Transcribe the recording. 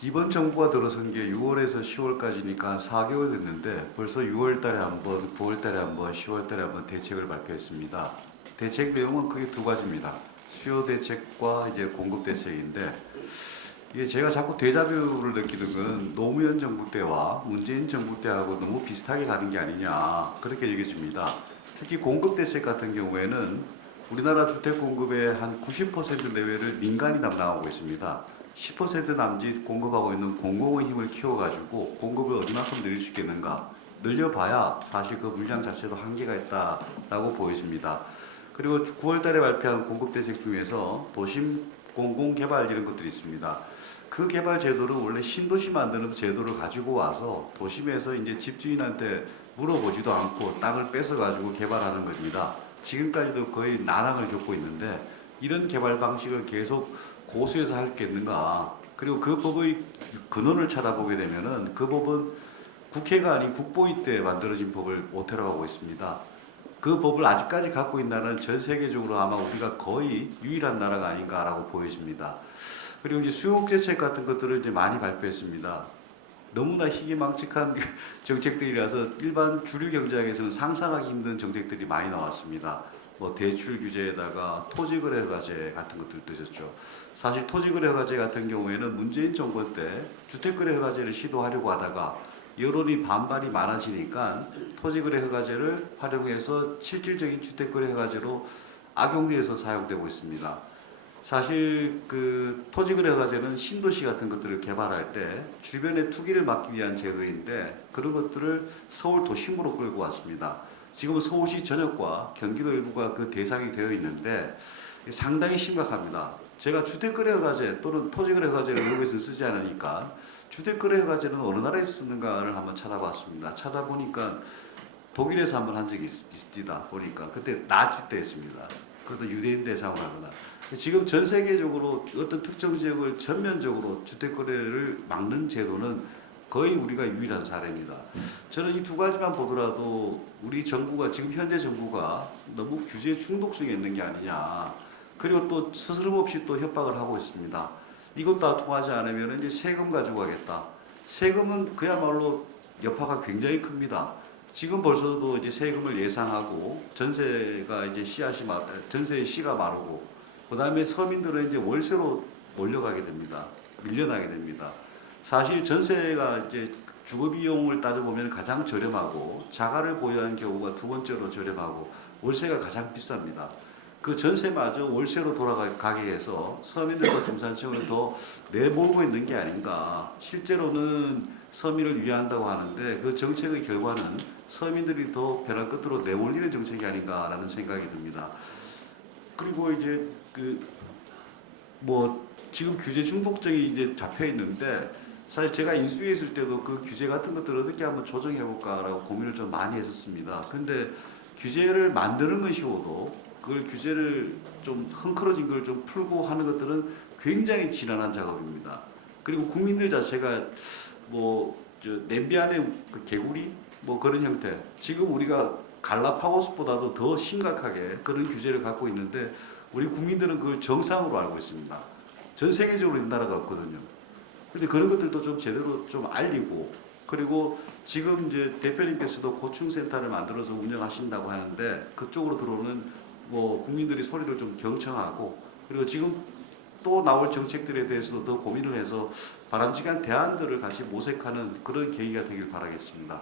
이번 정부가 들어선 게 6월에서 10월까지니까 4개월 됐는데 벌써 6월 달에 한 번, 9월 달에 한 번, 10월 달에 한 번 대책을 발표했습니다. 대책 내용은 크게 두 가지입니다. 수요 대책과 이제 공급 대책인데 이게 제가 자꾸 데자뷰를 느끼는 건 노무현 정부 때와 문재인 정부 때하고 너무 비슷하게 가는 게 아니냐 그렇게 여겨집니다. 특히 공급 대책 같은 경우에는 우리나라 주택 공급의 한 90% 내외를 민간이 담당하고 있습니다. 10% 남짓 공급하고 있는 공공의 힘을 키워가지고 공급을 얼마큼 늘릴 수 있겠는가 늘려봐야 사실 그 물량 자체도 한계가 있다라고 보여집니다. 그리고 9월 달에 발표한 공급 대책 중에서 도심 공공개발 이런 것들이 있습니다. 그 개발 제도를 원래 신도시 만드는 제도를 가지고 와서 도심에서 이제 집주인한테 물어보지도 않고 땅을 뺏어가지고 개발하는 겁니다. 지금까지도 거의 난항을 겪고 있는데 이런 개발 방식을 계속 고수해서 할 게 있는가. 그리고 그 법의 근원을 찾아보게 되면은 그 법은 국회가 아닌 국보위 때 만들어진 법을 모태로 하고 있습니다. 그 법을 아직까지 갖고 있는 나라는 전 세계적으로 아마 우리가 거의 유일한 나라가 아닌가라고 보여집니다. 그리고 이제 수요 대책 같은 것들을 이제 많이 발표했습니다. 너무나 희귀망측한 정책들이라서 일반 주류 경제학에서는 상상하기 힘든 정책들이 많이 나왔습니다. 뭐 대출 규제에다가 토지거래허가제 같은 것들도 있었죠. 사실 토지거래허가제 같은 경우에는 문재인 정부 때 주택거래허가제를 시도하려고 하다가 여론이 반발이 많아지니까 토지거래허가제를 활용해서 실질적인 주택거래허가제로 악용돼서 사용되고 있습니다. 사실 그 토지거래허가제는 신도시 같은 것들을 개발할 때 주변의 투기를 막기 위한 제도인데 그런 것들을 서울 도심으로 끌고 왔습니다. 지금은 서울시 전역과 경기도 일부가 그 대상이 되어 있는데 상당히 심각합니다. 제가 주택거래허가제 또는 토지거래허가제를 외국에서 쓰지 않으니까 주택거래허가제는 어느 나라에서 쓰는가를 한번 찾아봤습니다. 찾아보니까 독일에서 한번 한 적이 있습니다. 보니까 그때 나치 때 했습니다. 그것도 유대인 대상으로 하거나. 지금 전 세계적으로 어떤 특정 지역을 전면적으로 주택거래를 막는 제도는 거의 우리가 유일한 사례입니다. 저는 이 두 가지만 보더라도 우리 정부가 지금 현재 정부가 너무 규제 중독성이 있는 게 아니냐. 그리고 또 스스럼없이 또 협박을 하고 있습니다. 이것 다 통하지 않으면 이제 세금 가지고 가겠다. 세금은 그야말로 여파가 굉장히 큽니다. 지금 벌써도 이제 세금을 예상하고 전세가 이제 전세의 씨가 마르고 그다음에 서민들은 이제 월세로 몰려가게 됩니다. 밀려나게 됩니다. 사실 전세가 이제 주거 비용을 따져보면 가장 저렴하고 자가를 보유한 경우가 두 번째로 저렴하고 월세가 가장 비쌉니다. 그 전세마저 월세로 돌아가게 해서 서민들과 중산층을 더 내몰고 있는 게 아닌가. 실제로는 서민을 위한다고 하는데 그 정책의 결과는 서민들이 더 벼랑 끝으로 내몰리는 정책이 아닌가라는 생각이 듭니다. 그리고 이제 뭐 지금 규제 중독성이 이제 잡혀 있는데 사실 제가 인수위에 있을 때도 그 규제 같은 것들을 어떻게 한번 조정해 볼까라고 고민을 좀 많이 했었습니다. 근데 규제를 만드는 건 쉬워도 그걸 규제를 좀 헝클어진 걸 좀 풀고 하는 것들은 굉장히 지난한 작업입니다. 그리고 국민들 자체가 뭐 냄비 안에 그 개구리 뭐 그런 형태. 지금 우리가 갈라파고스보다도 더 심각하게 그런 규제를 갖고 있는데 우리 국민들은 그걸 정상으로 알고 있습니다. 전 세계적으로 이 나라가 없거든요. 그런데 그런 것들도 좀 제대로 좀 알리고 그리고 지금 이제 대표님께서도 고충센터를 만들어서 운영하신다고 하는데 그쪽으로 들어오는 뭐 국민들이 소리를 좀 경청하고 그리고 지금 또 나올 정책들에 대해서도 더 고민을 해서 바람직한 대안들을 같이 모색하는 그런 계기가 되길 바라겠습니다.